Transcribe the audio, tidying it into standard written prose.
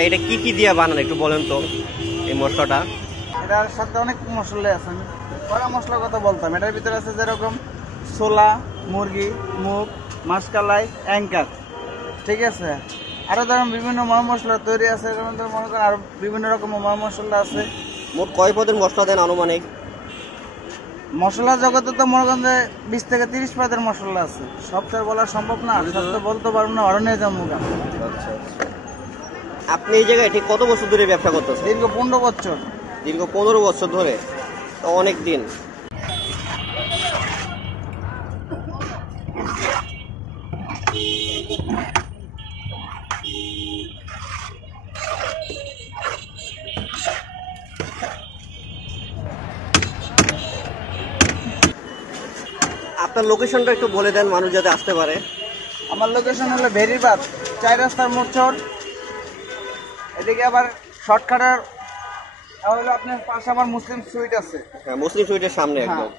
ভাই এটা কি দিয়ে বানান একটু বলেন তো এই মশলাটা? এটার সাথে অনেক মশলা আছে, কড়া মশলার কথা বলতাম। এটার ভিতরে আছে যেরকম ছোলা, মুরগি, মুগ, মাসকালাই, অ্যাঙ্কার, ঠিক আছে। আরও ধরুন বিভিন্ন ময় মশলা তৈরি আছে, যেমন ধরুন মনে করেন আরও বিভিন্ন রকমের ময় মশলা আছে। মোট কয় পদের মশলা দেন আনুমানিক? মশলা জগতে তো মনে করেন যে 20 থেকে 30 পদের মশলা আছে, সব তো বলা সম্ভব না, সব তো বলতে পারবো না, অরণ্যে যাবো। আচ্ছা, আপনি এই জায়গায় ঠিক কত বছর ধরে ব্যবসা করতেছেন? দীর্ঘ 15 বছর। দীর্ঘ 15 বছর ধরে, তো অনেক দিন। আপনার লোকেশনটা একটু বলে দেন, মানুষ যাতে আসতে পারে। আমার লোকেশন হলো ভেরিবাদ, 4 রাস্তার মোড়। এদিকে আবার শর্টকাটের হলো আপনার পাশে আমার মুসলিম সুইট আছে। হ্যাঁ, মুসলিম সুইটের সামনে একদম।